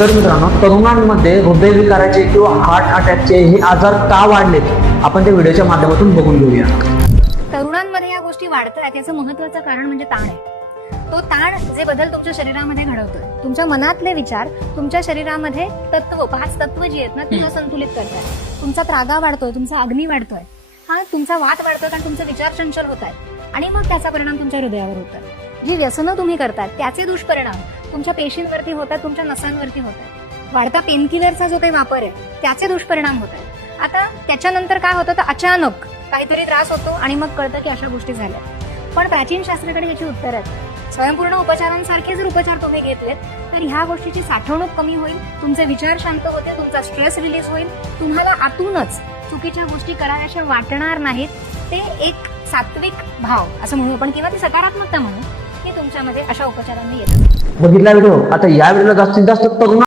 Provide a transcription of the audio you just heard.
तर मित्रांनो, तरुणांमध्ये हृदयविकाराचे किंवा हार्ट अटॅकचे हे आजार का वाढलेत आपण त्या व्हिडिओच्या माध्यमातून बघून घेऊया. तरुणांमध्ये या गोष्टी वाढतात याचं महत्त्वाचं कारण म्हणजे ताण आहे. तो ताण जे बदल तुमच्या शरीरामध्ये घडवतोय, तुमच्या मनातले विचार तुमच्या शरीरामध्ये तत्व 5 तत्व जी आहेत ना तिला संतुलित करतात. तुमचा त्रागा वाढतोय, तुमचा अग्नी वाढतोय, हा तुमचा वात वाढतोय कारण तुमचे विचार चंचल होत आहेत आणि मग त्याचा परिणाम तुमच्या हृदयावर होतात. जी व्यसनं तुम्ही करतात त्याचे दुष्परिणाम तुमच्या पेशींवरती होतात, तुमच्या नसांवरती होतात. वाढता पेनकिलरचा जो काही वापर आहे त्याचे दुष्परिणाम होतात. आता त्याच्यानंतर काय होतं तर अचानक काहीतरी त्रास होतो आणि मग कळतं की अशा गोष्टी झाल्या. पण प्राचीन शास्त्राकडे याची उत्तर आहेत. स्वयंपूर्ण उपचारांसारखे जर उपचार तुम्ही घेतलेत तर ह्या गोष्टीची साठवणूक कमी होईल, तुमचे विचार शांत होतील, तुमचा स्ट्रेस रिलीज होईल, तुम्हाला आतूनच चुकीच्या गोष्टी कराव्याशा वाटणार नाहीत. ते एक सात्विक भाव असं म्हणू आपण किंवा ती सकारात्मकता म्हणू की तुमच्यामध्ये अशा उपचारांनी येतात. बघितला व्हिडिओ. आता या व्हिडिओला जास्तीत जास्त तरुण